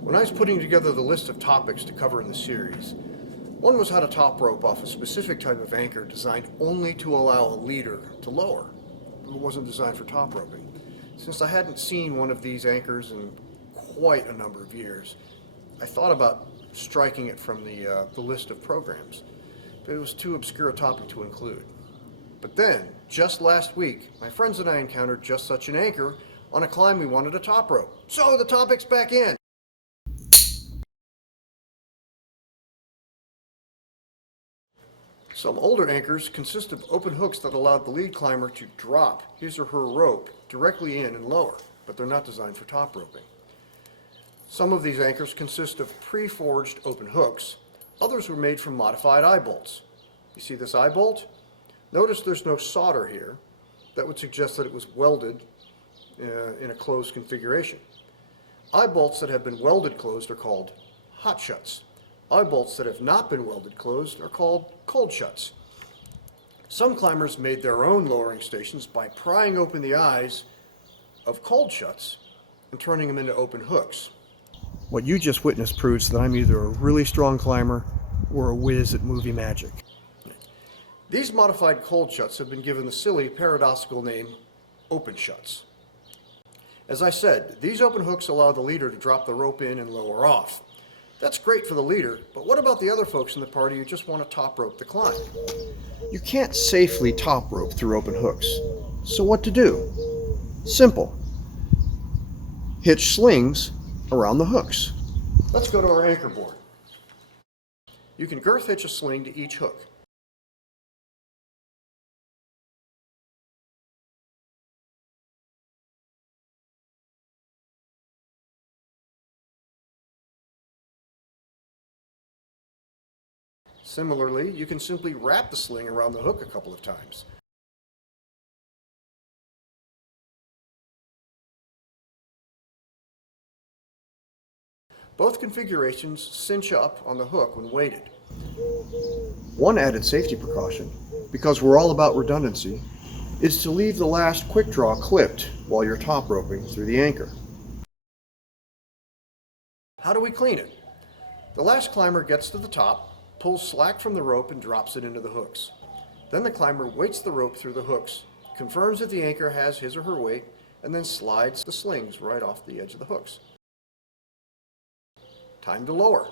When I was putting together the list of topics to cover in the series, one was how to top rope off a specific type of anchor designed only to allow a leader to lower. It wasn't designed for top roping. Since I hadn't seen one of these anchors in quite a number of years, I thought about striking it from the list of programs, but it was too obscure a topic to include. But then, just last week, my friends and I encountered just such an anchor on a climb we wanted to top rope. So the topic's back in. Some older anchors consist of open hooks that allowed the lead climber to drop his or her rope directly in and lower, but they're not designed for top roping. Some of these anchors consist of pre-forged open hooks. Others were made from modified eye bolts. You see this eye bolt? Notice there's no solder here. That would suggest that it was welded in a closed configuration. Eye bolts that have been welded closed are called hot shuts. Eye bolts that have not been welded closed are called cold shuts. Some climbers made their own lowering stations by prying open the eyes of cold shuts and turning them into open hooks. What you just witnessed proves that I'm either a really strong climber or a whiz at movie magic. These modified cold shuts have been given the silly paradoxical name open shuts. As I said, these open hooks allow the leader to drop the rope in and lower off. That's great for the leader, but what about the other folks in the party who just want to top rope the climb? You can't safely top rope through open hooks. So what to do? Simple. Hitch slings around the hooks. Let's go to our anchor board. You can girth hitch a sling to each hook. Similarly, you can simply wrap the sling around the hook a couple of times. Both configurations cinch up on the hook when weighted. One added safety precaution, because we're all about redundancy, is to leave the last quick draw clipped while you're top roping through the anchor. How do we clean it? The last climber gets to the top, pulls slack from the rope and drops it into the hooks. Then the climber weights the rope through the hooks, confirms that the anchor has his or her weight, and then slides the slings right off the edge of the hooks. Time to lower.